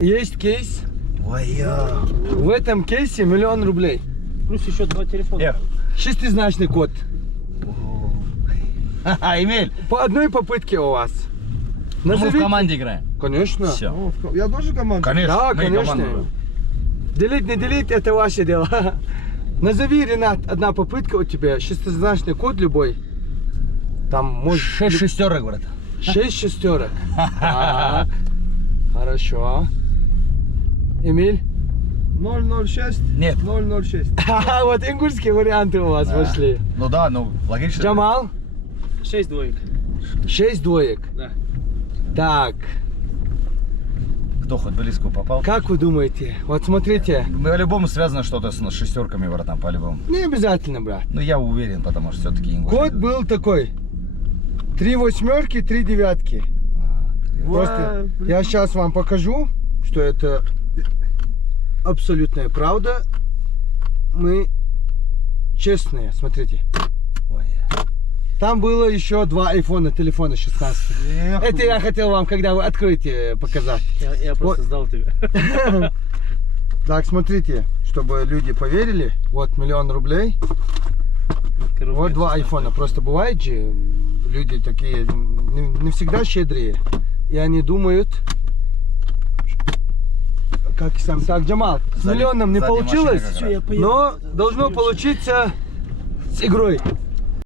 Есть кейс. Ой-я. В этом кейсе 1 000 000 рублей. Плюс еще 2 телефона. Шестизначный код. Эмиль, По одной попытке у вас. мы в Назовите. команде играем. Конечно. Все. Я тоже команда? Конечно, Да, мы конечно. команда. Делить, не делить, это ваше дело. Назови, Ренат, одна попытка у тебя. Шестизначный код любой. Там может 6 шестерок, брат. 6 шестерок. Так. Хорошо. Эмиль? 006? Нет. 006. Вот ингульские варианты у вас пошли. Ну да, ну логично. Джамал? 6 двоек. 6 двоек. Да. Так, Кто хоть близко попал? как вы думаете? Вот смотрите. По-любому связано что-то с шестерками, братан, по-любому. Не обязательно, брат. Ну я уверен, потому что все-таки ингуши. Код был такой. 3 восьмерки, 3 девятки. Просто я сейчас вам покажу, что это абсолютная правда. Мы честные, смотрите. Ой. Там было еще 2 айфона, телефона 16. Это я хотел вам, когда вы откроете, показать. Я просто сдал тебя. Так, смотрите, чтобы люди поверили. Вот 1 000 000 рублей. Вот 2 айфона. Просто бывает же, люди такие не всегда щедрые. И они думают, как сам. Так, Джамал, с Сзади- миллионом не сзади получилось, машина как раз. но должно получиться с игрой.